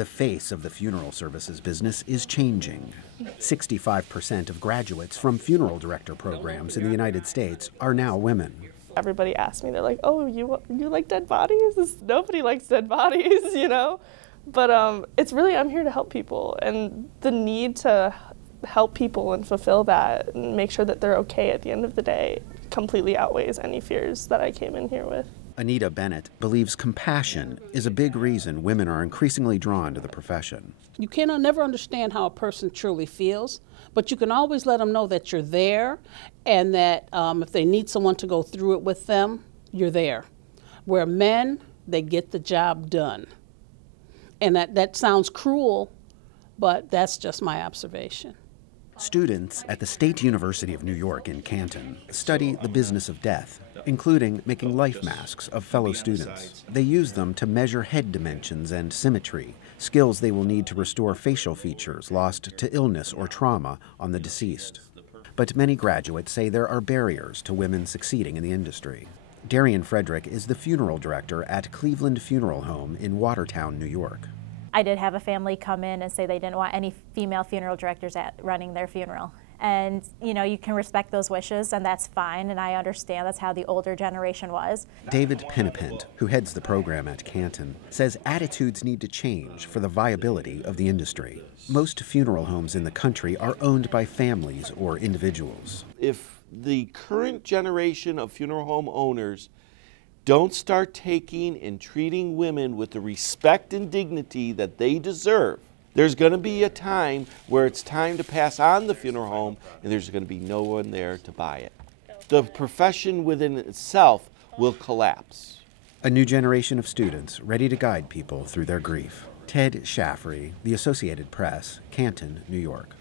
The face of the funeral services business is changing. 65% of graduates from funeral director programs in the United States are now women. Everybody asks me, they're like, oh, you like dead bodies? Nobody likes dead bodies, you know? But it's really, I'm here to help people, and the need to help people and fulfill that and make sure that they're okay at the end of the day completely outweighs any fears that I came in here with. Anita Bennett believes compassion is a big reason women are increasingly drawn to the profession. You cannot never understand how a person truly feels, but you can always let them know that you're there, and that if they need someone to go through it with them, you're there. Where men, they get the job done. And that sounds cruel, but that's just my observation. Students at the State University of New York in Canton study the business of death, including making life masks of fellow students. They use them to measure head dimensions and symmetry, skills they will need to restore facial features lost to illness or trauma on the deceased. But many graduates say there are barriers to women succeeding in the industry. Darian Frederick is the funeral director at Cleveland Funeral Home in Watertown, New York. I did have a family come in and say they didn't want any female funeral directors running their funeral. And, you know, you can respect those wishes, and that's fine, and I understand that's how the older generation was. David Pinnipent, who heads the program at Canton, says attitudes need to change for the viability of the industry. Most funeral homes in the country are owned by families or individuals. If the current generation of funeral home owners don't start taking and treating women with the respect and dignity that they deserve, there's going to be a time where it's time to pass on the funeral home, and there's going to be no one there to buy it. The profession within itself will collapse. A new generation of students ready to guide people through their grief. Ted Shaffrey, The Associated Press, Canton, New York.